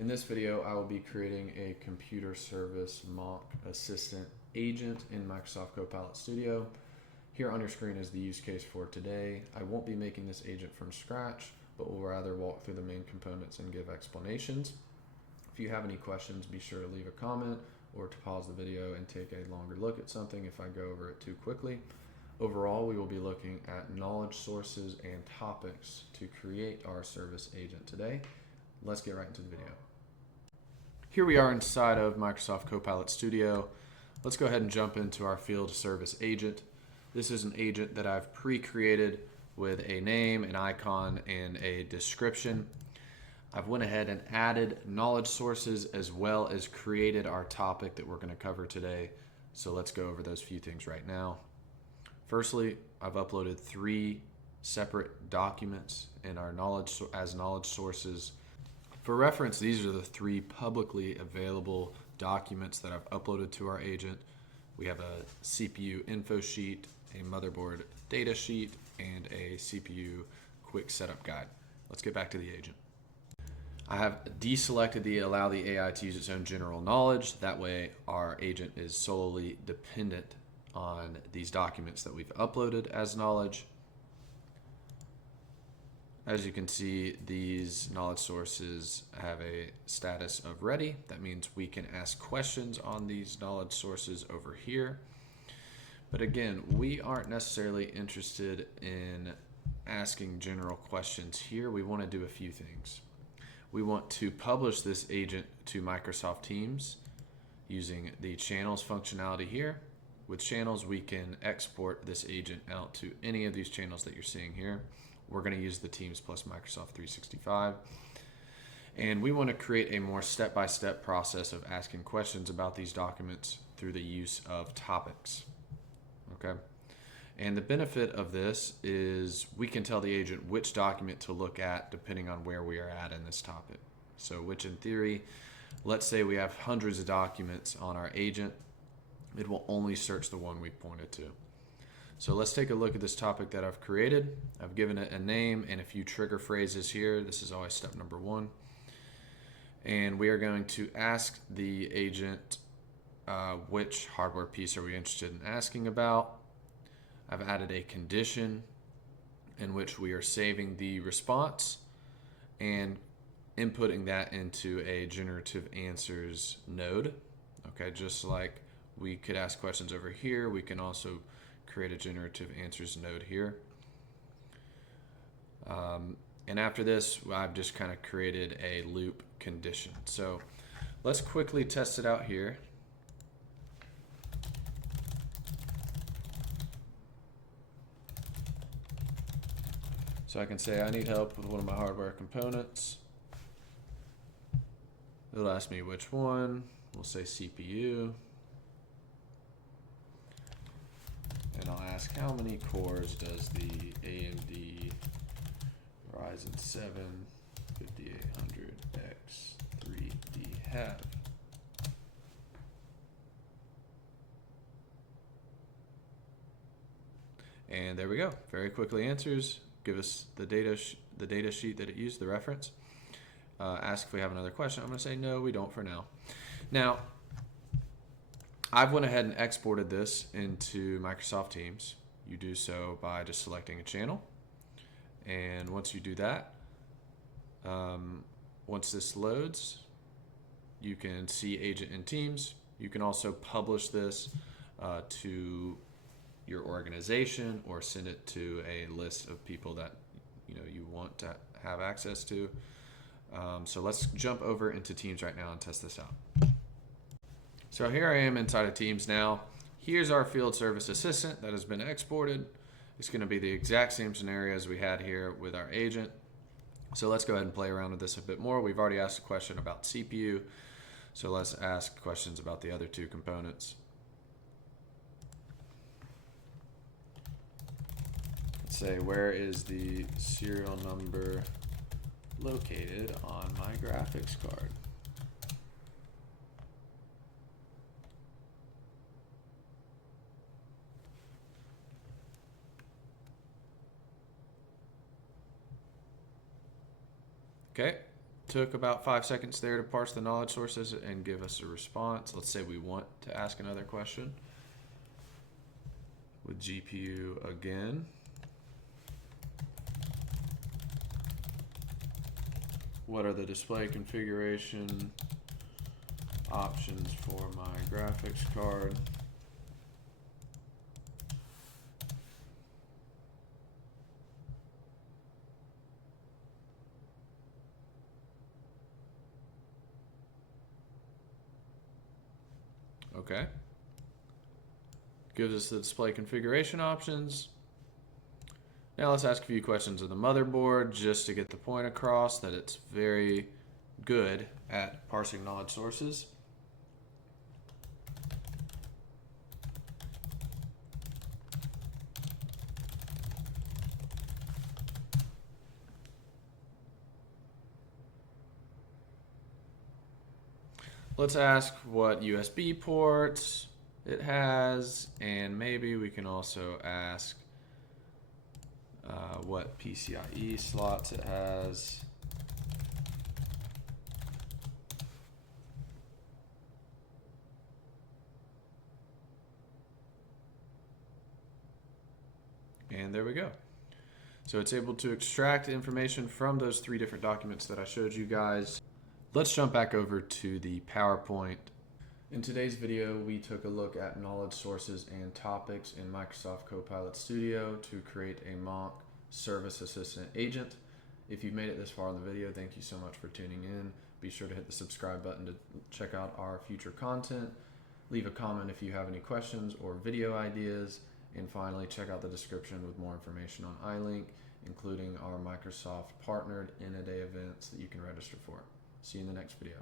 In this video, I will be creating a computer service mock assistant agent in Microsoft Copilot Studio. Here on your screen is the use case for today. I won't be making this agent from scratch, but will rather walk through the main components and give explanations. If you have any questions, be sure to leave a comment or to pause the video and take a longer look at something if I go over it too quickly. Overall, we will be looking at knowledge sources and topics to create our service agent today. Let's get right into the video. Here we are inside of Microsoft Copilot Studio. Let's go ahead and jump into our field service agent. This is an agent that I've pre-created with a name, an icon, and a description. I've went ahead and added knowledge sources as well as created our topic that we're going to cover today. So let's go over those few things right now. Firstly, I've uploaded 3 separate documents in our knowledge sources. For reference, these are the 3 publicly available documents that I've uploaded to our agent. We have a CPU info sheet, a motherboard data sheet, and a CPU quick setup guide. Let's get back to the agent. I have deselected the allow the AI to use its own general knowledge. That way our agent is solely dependent on these documents that we've uploaded as knowledge. As you can see, these knowledge sources have a status of ready. That means we can ask questions on these knowledge sources over here. But again, we aren't necessarily interested in asking general questions here. We want to do a few things. We want to publish this agent to Microsoft Teams using the channels functionality here. With channels, we can export this agent out to any of these channels that you're seeing here. We're going to use the Teams plus Microsoft 365. And we want to create a more step-by-step process of asking questions about these documents through the use of topics. Okay. And the benefit of this is we can tell the agent which document to look at depending on where we are at in this topic. So which in theory, let's say we have hundreds of documents on our agent, it will only search the one we pointed to. So let's take a look at this topic that I've created. I've given it a name and a few trigger phrases here. This is always step number 1. And we are going to ask the agent which hardware piece are we interested in asking about. I've added a condition in which we are saving the response and inputting that into a generative answers node. Okay, just like we could ask questions over here, we can also create a generative answers node here. And after this, I've just kind of created a loop condition. So let's quickly test it out here. So I can say I need help with one of my hardware components. It'll ask me which one. We'll say CPU. And I'll ask how many cores does the AMD Ryzen 7 5800X3D have? And there we go. Very quickly answers. Give us the data sheet that it used, the reference. Ask if we have another question. I'm going to say no, we don't for now. Now, I've went ahead and exported this into Microsoft Teams. You do so by just selecting a channel. And once you do that, once this loads, you can see agent in Teams. You can also publish this to your organization or send it to a list of people that you want to have access to. So let's jump over into Teams right now and test this out. So here I am inside of Teams now. Here's our field service assistant that has been exported. It's going to be the exact same scenario as we had here with our agent. So let's go ahead and play around with this a bit more. We've already asked a question about CPU. So let's ask questions about the other 2 components. Let's say, where is the serial number located on my graphics card? Okay, took about 5 seconds there to parse the knowledge sources and give us a response. Let's say we want to ask another question with GPU again. What are the display configuration options for my graphics card? Okay. Gives us the display configuration options. Now let's ask a few questions of the motherboard just to get the point across that it's very good at parsing knowledge sources. Let's ask what USB ports it has, and maybe we can also ask what PCIe slots it has. And there we go. So it's able to extract information from those 3 different documents that I showed you guys. Let's jump back over to the PowerPoint. In today's video, we took a look at knowledge sources and topics in Microsoft Copilot Studio to create a mock service assistant agent. If you've made it this far in the video, thank you so much for tuning in. Be sure to hit the subscribe button to check out our future content. Leave a comment if you have any questions or video ideas. And finally, check out the description with more information on iLink, including our Microsoft partnered in-a-day events that you can register for. See you in the next video.